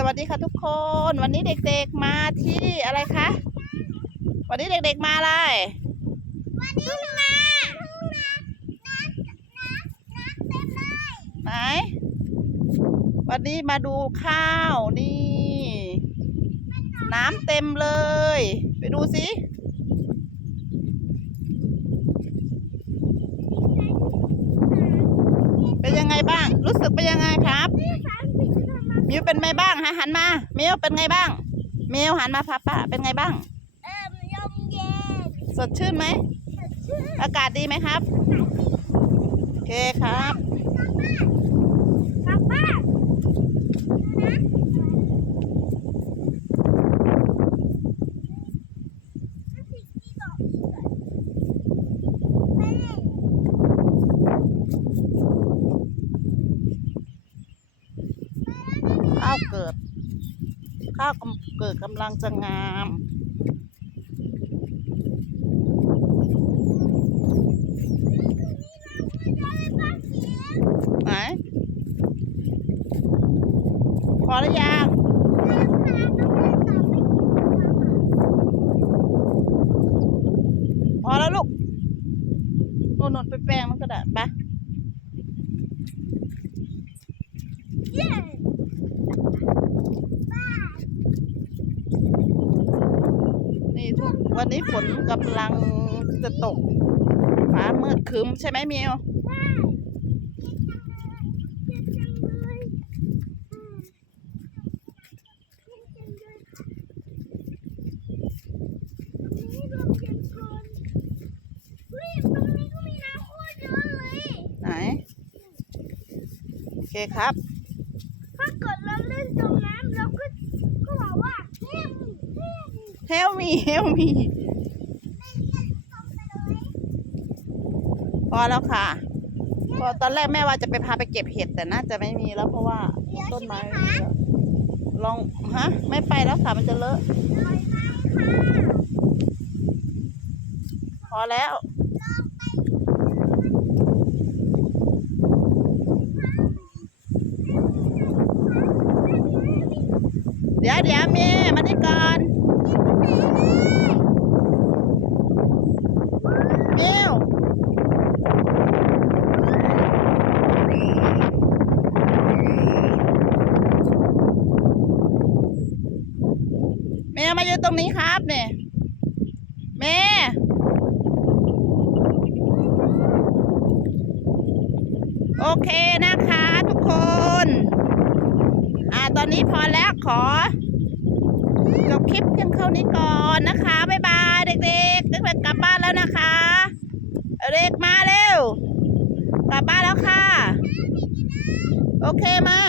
สวัสดีค่ะทุกคน วันนี้เด็กๆมาที่อะไรคะ วันนี้เด็กๆมาอะไร วันนี้มาทุ่งนาน้ำน้ำน้ำเต็มเลยไหน วันนี้มาดูข้าวนี่ น้ำเต็มเลย ไปดูสิเป็นยังไงบ้าง รู้สึกเป็นยังไงครับนี่สา มสิบธรรมะมิวเป็นไงบ้างฮะหันมามิวเป็นไงบ้างมิวหันมาพับป้าเป็นไงบ้างเอิ่มยมเย็นสดชื่นไหมสดชื่นอากาศดีไหมครับโอเคครับ กลับบ้านนะน้ำพริกที่บอกอีกอะไปเลย ข้าวเกิด ข้าวกำเกิดกำลังจะงามไหนพอแล้วยังพอแล้วลูกนนนไปแปลงมันก็ได้ไปเย้ นี่ทุก วันนี้ฝนกำลังจะตก ฟ้ามืดครึ้มใช่ไหมมิวได้เย็นจังเลยอืมเย็นจังเลยตรงนี้ลมเย็นเกินเฮ้ยตรงนี้ก็มีน้ำโคตรเยอะเลยไหน โอเคครับ ถ้าเกิดเราเล่นจมน้ำเราก็ก็บอกว่า เฮลมีเฮลมีไม่เล่นจมไปเลยพอแล้วค่ะพอตอนแรกแม่ว่าจะไปพาไปเก็บเห็ดแต่น่าจะไม่มีแล้วเพราะว่าต้นไม้ลองฮะ ไม่ไปแล้วค่ะมันจะเลอะพอแล้วเดี๋ยวเดี๋ยวเมย์มานี่ก่อนเมวเมย์มายืนตรงนี้ครับเนี่ยเมย์โอเคนะคะทุกคน อ่าตอนนี้พอแล้วขอจบคลิปเพียงเท่านี้ก่อนนะคะ บ๊ายบายเด็กๆเด็กๆกลับบ้านแล้วนะคะ เด็กมาเร็ว กลับบ้านแล้วค่ะ โอเคมา